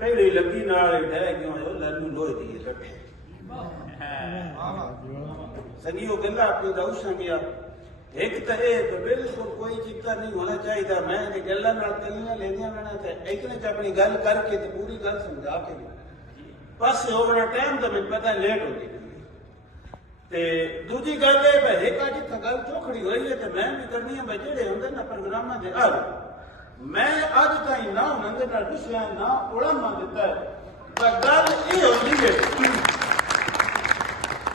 پہلی لگی نال ڈہ گیا لالو لوہے دی لٹھے سنگیو گلا اپنی دا اوشا گیا ایک تو یہ بالکل کوئی چکر نہیں ہونا چاہیے میں گلا کلیاں لیندیاں رہنا تے ایک نے اپنی گل کر کے تے پوری گل سمجھا کے بس ہونا ٹائم تو مجھے پتا لیٹ ہوتی تے دوجی گل ہے بھائی ایک جتنا گل چوکھڑی ہوئی ہے تے میں بھی کرنی ہے بھائی جڑے ہوندے نا پروگراماں دے ال میں اج تائیں نہ انہاں دے نال دسیا نہ علماء دیتا ہے پر گل یہ ہوندی ہے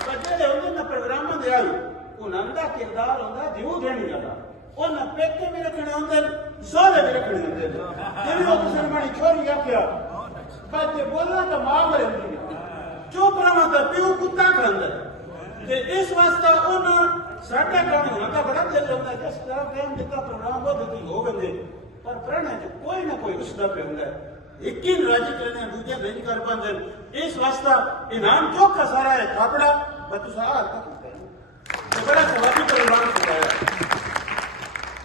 پر جڑے ہوندے نا پروگراماں دے ال انہاں دا کردار ہوندا دیو دینی والا انہاں پیکے بھی رکھنے ہوندے سارے بھی رکھنے ہوندے جویں او مسلمانی چھوری آکھیا بچے بولنا تو ماں مرندی چپ رہا تو پیو کتا کھاندا تے اس واسطے انہاں ساڈا کام ہونا تو بڑا دل ہوتا ہے جس طرح ٹائم دیتا پروگرام وہ دیتی ہو گندے پر پڑھنے چ کوئی نہ کوئی رشتہ پہ ہوندا ہے یقین راضی کرنے دوجے نہیں کر پاندے اس واسطے انعام چوکھا سارا ہے کھاپڑا بچو سارا تو بڑا ثوابی پروگرام سکھایا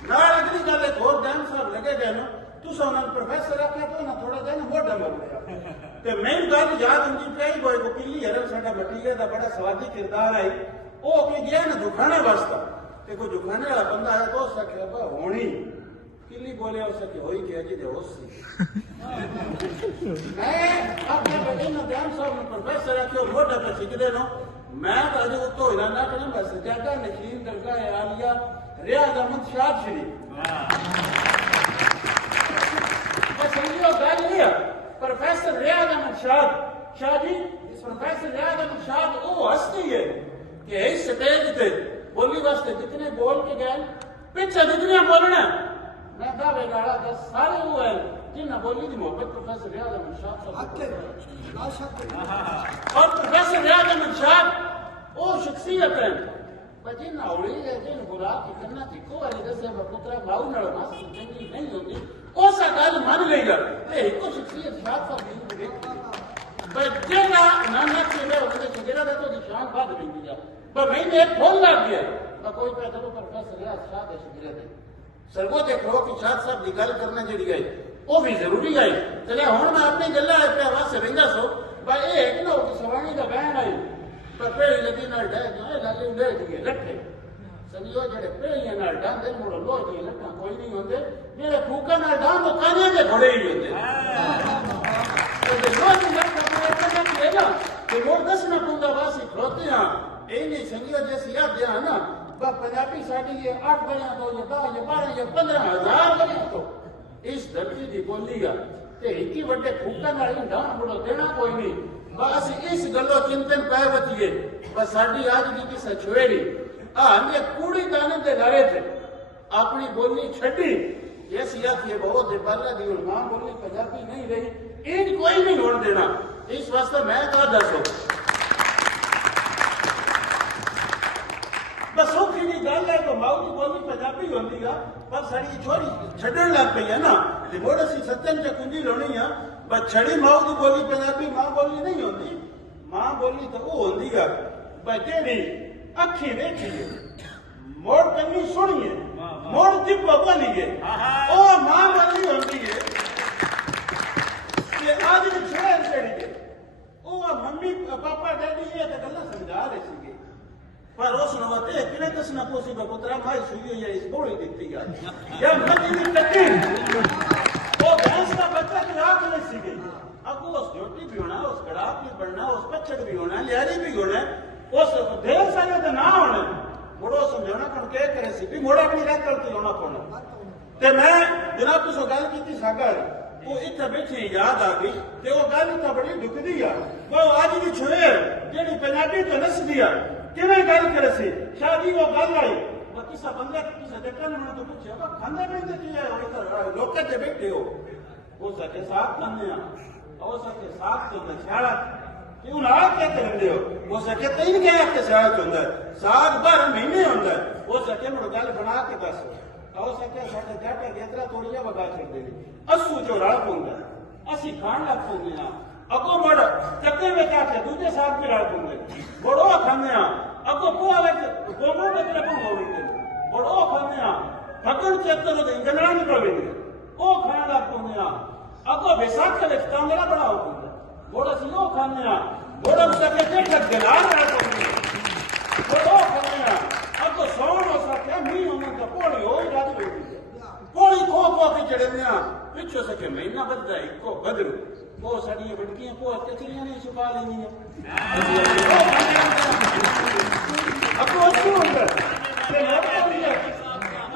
نال اگلی گل ایک اور دین صاحب لگے گئے نا تساں انہاں پروفیسر آکھیا تو نہ تھوڑا جہا موڈا مر گیا تے میں گل یاد ہوندی پئی بوئے کو پلی ہرن ساڈا مٹیرے دا بڑا سوادی کردار ہے او کہ گیا نا دکھانے واسطہ تے کوئی دکھانے والا بندہ ہے تو اس آکھیا با ہونی کلی بولے اس کہ ہوئی گیا جی دے ہوسی میں اپنے بڑے نا دیان صاحب نے پروفیسر آکھیا موڈا تے سکدے نو میں تو اج تو ہلا نہ کرنا بس جاگا نشین درگاہ عالیہ ریاض احمد شاہ شریف سمجھو گل یہ پروفیسر ریاض احمد شاہ جی پروفیسر ریاض احمد شاہ وہ ہستی ہے کہ اس سٹیج تے بولی واسطے جتنے بول کے گئے پیچھے جتنے بولنا میں دعوے لاڑا دس سارے وہ ہیں جنہیں بولی دی محبت پروفیسر ریاض احمد شاہ اور پروفیسر ریاض احمد شاہ وہ شخصیت ہیں جن اوڑی ہے جن برا کی کرنا تھی کو علی دسے پترا بھاؤ نڑ ماس جنگی نہیں ہوتی اوسا گل من لے گا تے ایکو شخصیت شاد پر دین دیکھ بجنا نانا چلے ہوتے چگڑا دے تو شان بعد نہیں دیا پر میں نے پھول لگ گیا کوئی پہ چلو پروفیسر ریاض شاہ دے شگڑے دے سرگو دیکھو کہ شاہ صاحب دی گل کرنا جڑی گئی وہ بھی ضروری ہے چلے ہن میں اپنی گلاں پہ آواز سے رہندا سو بھائی اے ایک نہ ہو کہ سوانی دا بہن آئی پر پہلی لگی نال ڈہ جو لالی لے دیے لٹھے سنیو جڑے پہلیاں نال ڈان دے مڑ لو جی لٹھا کوئی نہیں ہوندے میرے پھوکا نال ڈان تو کانے دے گھڑے ہی ہوندے تے لو جی لٹھا پورے کرنا کی نا کہ مڑ دسنا پوندا واسی کھڑوتے ہاں اے نہیں سنیو جیسی یاد دیا نا با پنجابی ساڈی یہ 8 بڑیاں تو یہ 10 یہ 12 یہ 15,000 بڑیاں تو اس دھرتی دی بولی گا تے ایک بڑے پھوکا نال ڈان مڑو دینا کوئی نہیں بس اس گلو چنتن پہ بچیے بس ساڈی آج کی کسا چھوڑی ہمیں کوڑی دانے دے لارے تھے اپنی بولی چھڈی یہ سیاست یہ بہت پہلے دی ماں بولی پنجابی نہیں رہی ان کوئی نہیں ہوڑ دینا اس واسطے میں کہا دسو بس سوکھی دی گل ہے تو ماؤ دی بولی پنجابی ہوندی گا پر ساڈی چھوڑی چھڈن لگ پئی ہے نا تے موڑ اسی ستن چ کنجی لونی ہے بس چھڑی ماؤ دی بولی پنجابی ماں بولی نہیں ہوندی ماں بولی تو وہ ہوندی گا بس جیڑی اکھی ویکھیے موڑ کنی سنیے موڑ جب بولیے او ماں بولی ہوندی ہے کہ آج بھی چھڑے چھڑیے او ممی پاپا ڈیڈی ہے تے گلاں سمجھا رہے سی پر اس نواتے کنے دسنا کوسی پترا بھائی سوئی ہے اس بوڑی دیتی ہے یا مجھے دی ٹٹی وہ بھینس کا بچہ کی آنکھ نہیں سی گئی اب اس جوٹی بھی ہونا اس کڑاپ بھی بڑھنا اس پچھڑ بھی ہونا لیاری بھی ہونا اس دیر سالے تو نہ ہونا مڑو سمجھونا کن کہہ کرے سی بھی موڑا اپنی رہ کرتی ہونا پونا تے میں جناب تو سو گل کی تھی ساگر وہ اتنا بیٹھی یاد آ گئی کہ وہ گل اتنا بڑی دکھ دیا وہ آج بھی چھوڑے جیڑی پنجابی تو نس دیا کیویں گل کرے سی شادی وہ گل آئی وہ کسا بندہ کسا دیکھا نہ تو پوچھے وہ کھاندے پیندے کی ہے اور لوکے تے بیٹھے ہو وہ سکے ساتھ کھاندے ہیں اور سکے ساتھ تو نشاڑا کیوں نہ کیا کرندے ہو وہ سکے تین گیا کہ ساتھ ہوندا ہے ساتھ 12 مہینے ہوندا ہے وہ سکے مڑ گل بنا کے دس اور سکے ساڈے جاٹے گیترا توڑیا وگا چھڑ دے اسو جو رل پوندا اسی کھان لگ پوندے ہاں اگو مڑ چکے وچ آ کے دوجے ساتھ بھی رل پوندے بڑو کھاندے ہاں اگو پوا وچ گومو دے طرف ہوندے بڑو کھاندے ہاں پھگڑ چتر دے گنڑا نکل ویندے او کھان لگ پوندے ہاں اگو بیساکھ کے تانگڑا بڑا ہوتا ہے بوڑا سی لو کھانے بوڑا مسا کے ٹھک گلار رہ سکتے بوڑا کھانے اگو سون ہو سکتے نہیں ہونا تو پوڑی ہو ہی رات بیٹھی پوڑی کھو کے جڑے میں پچھو سکے مہینہ بدھا ہے کو بدرو وہ سڑی بڑکیاں کو کچریاں نہیں چھپا لیں گی اگو اچھی ہوتا ہے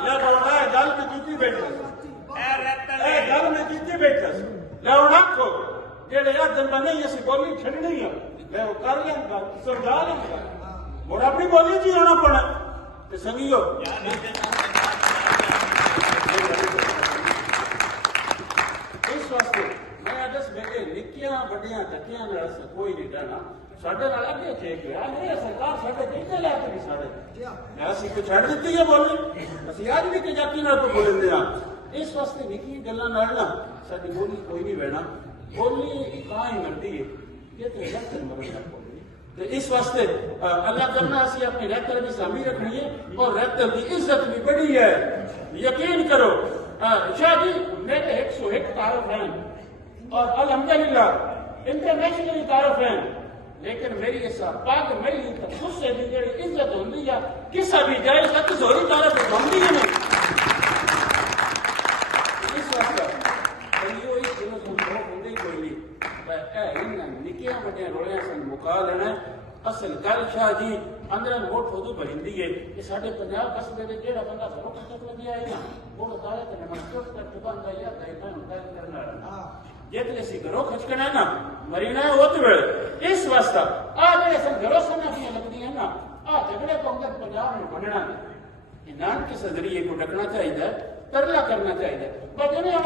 یا بوڑا ہے گل میں جیتی بیٹھا گل میں جیتی بیٹھا لوڑا کو جڑے ادھر نہیں اسی بولی چھڑنی ہے میں وہ کر لیں گا سمجھا لیں گا بوڑا اپنی بولی جی ہونا پڑا تے سنگیو اس واسطے میں دس بیٹے نکیاں بڑیاں تکیاں نال کوئی نہیں ڈرنا ساڈے نال اگے تھے کہ اے سرکار ساڈے کتنے لے کے نہیں ساڈے اسی کو چھڑ دتی ہے بولی اسی اج بھی کہ جاتی نال کو بولندے ہاں اس واسطے نکی گلاں نال نا ساڈی بولی کوئی نہیں بہنا بولی کائیں مرتی ہے یہ تو رہتر مرنا بولی اس واسطے اللہ کرنا اسی اپنی رہتر بھی سامی رکھنی ہے اور رہتر کی عزت بھی بڑی ہے یقین کرو شاہ جی میرے 101 تعارف ہیں اور الحمدللہ انٹرنیشنلی تعارف ہیں لیکن میری اس پاک میری خود سے بھی جڑی عزت ہوندی ہے کسا بھی جائے تک زوری تعارف ہوندی ہے نہیں اس واسطے یہ اس دنوں سے بہت ہوندی کوئی نہیں نکیاں بڑیاں روڑیاں سن مکا لینا اصل گل شاہ جی اندر ووٹ خود بھریندی ہے کہ ساڈے پنجاب قصبے دے جڑا بندہ گھروں کھچک لگیا ہے نا وہ دارے تے منسوخ کر چکا ہوندا یا دایما ہوندا کرنا والا جے اسی گھروں کھچکنا ہے نا مرینا ہے اوت ویل اس واسطہ جڑے سن گھروں سن بھی لگدی ہے نا جھگڑے کو اندر پنجاب میں بننا انہاں کے ذریعے کو ڈکنا چاہیے ترلا کرنا چاہیے